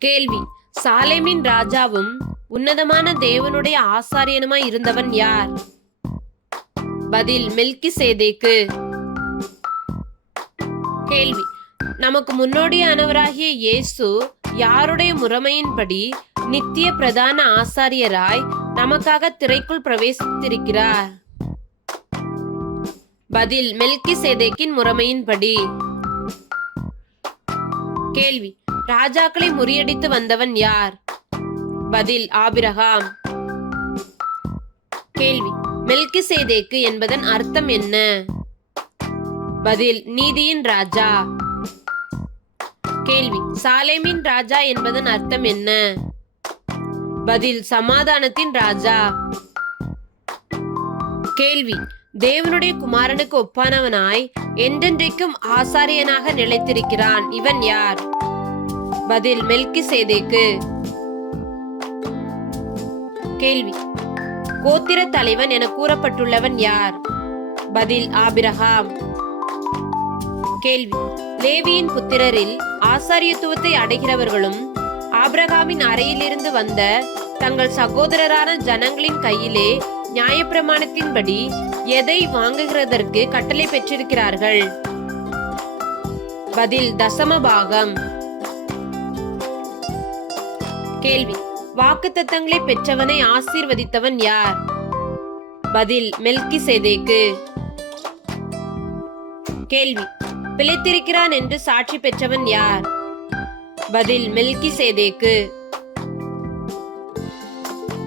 கேள்வி. சாலேமின் ராஜாவும் உன்னதமான தேவனுடைய ஆசாரியனுமாய் இருந்தவன் யார்? பதில் மெல்கிசேதேக்கு. கேள்வி. நமக்கு முன்னோடியானவராகிய இயேசு யாருடைய முறைமையின்படி நித்திய பிரதான ஆசாரியராய் நமக்காக திரைக்குள் பிரவேசித்திருக்கிறார்? பதில் மெல்கிசேதேக்கின் முறைமையின்படி. கேள்வி. ராஜாக்களை முறியடித்து வந்தவன் யார்? பதில் ஆபிரகாம். கேள்வி. மெல்கிசேதேக்கு என்பதன் அர்த்தம் என்ன? பதில் நீதியின் ராஜா. கேள்வி. சாலேமின் ராஜா என்பதன் அர்த்தம் என்ன? பதில் சமாதானத்தின் ராஜா. கேள்வி. தேவனுடைய குமாரனுக்கு ஒப்பானவனாய் என்றென்றைக்கும் ஆசாரியனாக நிலைத்திருக்கிறான், இவன் யார்? பதில் மெல்கிசேதேக்கு. கேள்வி. கோத்திர தலைவன் என கூறப்பட்டுள்ளவன் யார்? பதில் ஆபிரகாம். கேள்வி. லேவியின் புத்திரரில் ஆசாரியத்துவத்தை அடைகிறவர்களும் ஆபிரகாமின் அறையிலிருந்து வந்த தங்கள் சகோதரரான ஜனங்களின் கையிலே நியாயப்பிரமாணத்தின்படி எதை வாங்குகிறதற்கு கட்டளை பெற்றிருக்கிறார்கள்? பதில் தசமபாகம். கேள்வி. வாக்குத்தத்தங்களை பெற்றவனை ஆசீர்வதித்தவன் யார்? பதில் மெல்கிசேதேக்கு. கேள்வி. பிழைத்திருக்கிறான் என்று சாட்சி பெற்றவன் யார்? பதில் மெல்கிசேதேக்கு.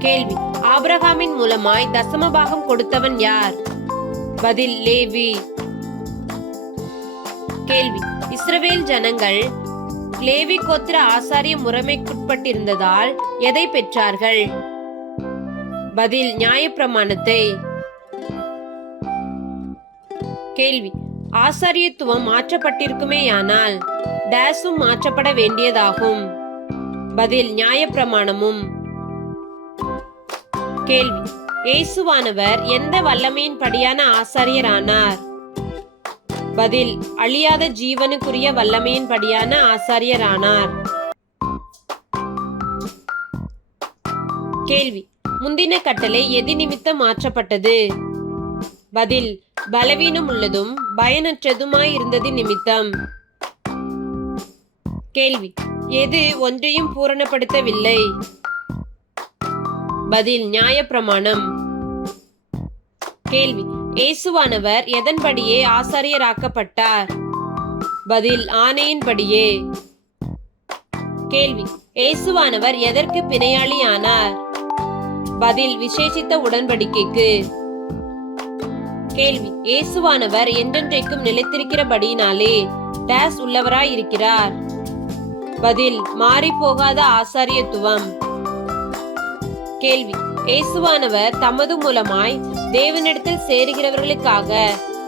கேள்வி. ஆபிரகாமின் மூலமாய் தசமபாகம் கொடுத்தவன் யார்? பதில் லேவி. கேள்வி. இஸ்ரவேல் ஜனங்கள் லேவி கோத்திர ஆசாரிய முறைமைக்குட்பட்டிருந்ததால் எதை பெற்றார்கள்? பதில் நியாயப்பிரமாணத்தை. கேள்வி. ஆசாரியத்துவம் மாற்றப்பட்டிருக்குமேயானால் டேசும் மாற்றப்பட வேண்டியதாகும். பதில் நியாயப்பிரமாணமும். கேள்வி. இயேசுவானவர் எந்த வல்லமையின் படியான ஆசாரியரானார்? பதில் அழியாத ஜீவனுக்குரிய வல்லமையின் படியான ஆசாரியரானார். கேள்வி. முந்தின கட்டளை எது நிமித்தம் மாற்றப்பட்டது? பதில் பலவீனம் உள்ளதும் பயனற்றதுமாயிருந்தது நிமித்தம். கேள்வி. எது ஒன்றையும் பூரணப்படுத்தவில்லை? பதில் நியாயப்பிரமாணம். கேள்வி. இயேசுவானவர் எதன்படியே ஆசாரியராக்கப்பட்டார்? பதில் ஆணையின்படியே. கேள்வி. இயேசுவானவர் எதற்கு பிணையாளி ஆனார்? பதில் விசேஷித்த உடன்படிக்கைக்கு. கேள்வி. இயேசுவானவர் என்றென்றைக்கும் நிலைத்திருக்கிறபடியினாலே டேஸ் உள்ளவராய் இருக்கிறார்? பதில் மாறி போகாத ஆசாரியத்துவம். கேள்வி. இயேசுவானவர் தமது மூலமாய் தேவனிடத்தில் சேருகிறவர்களுக்காக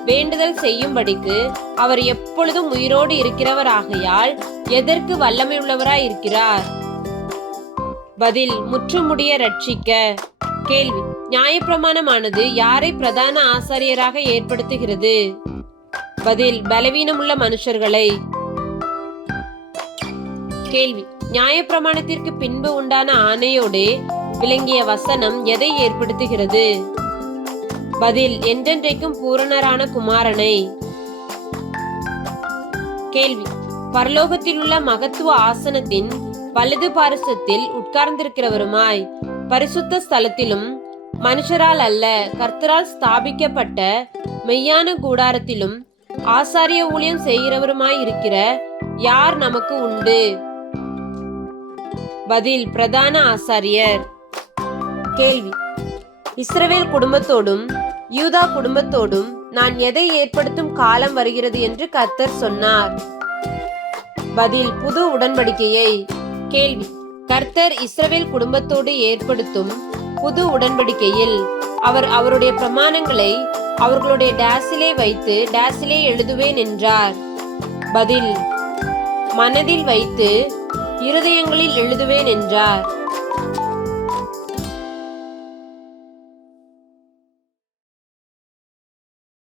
வேண்டுதல் செய்யும்படிக்கு அவர் எப்பொழுதும் உயிரோடு இருக்கிறவராகையால் எதற்கு வல்லமை உள்ளவராய் இருக்கிறார்? பதில் முற்றுமுடிய ரட்சிக்க. கேள்வி. நியாயப்பிரமாணமானது யாரை பிரதான ஆசாரியராக ஏற்படுத்துகிறது? பதில் பலவீனமுள்ள மனுஷர்களை. கேள்வி. நியாயப்பிரமாணத்திற்கு பின்பு உண்டான ஆணையோடு விளங்கிய வசனம் எதை ஏற்படுத்துகிறது? பதில் என்றென்றைக்கும் பூரணரான குமாரனை. கேள்வி. பரலோகத்தில் உள்ள மகத்துவ ஆசனத்தின் வலது பாரிசத்தில் உட்கார்ந்திருக்கிறவருமாய் பரிசுத்த ஸ்தலத்திலும் மனுஷரால் அல்ல கர்த்தரால் ஸ்தாபிக்கப்பட்ட மெய்யான கூடாரத்திலும் ஆசாரிய ஊழியம் செய்கிறவருமாய் இருக்கிற யார் நமக்கு உண்டு? பதில் பிரதான ஆசாரியர். கேள்வி. இஸ்ரவேல் குடும்பத்தோடும் யூதா குடும்பத்தோடும் நான் எதை ஏற்படுத்தும் காலம் வருகிறது என்று கர்த்தர் சொன்னார்? பதில் புது உடன்படிக்கையை. கேள்வி. கர்த்தர் இஸ்ரவேல் குடும்பத்தோடு ஏற்படுத்தும் புது உடன்படிக்கையில் அவர் அவருடைய பிரமாணங்களை அவர்களுடைய டேசிலே வைத்து டேசிலே எழுதுவேன் என்றார். பதில் மனதில் வைத்து இருதயங்களில் எழுதுவேன் என்றார்.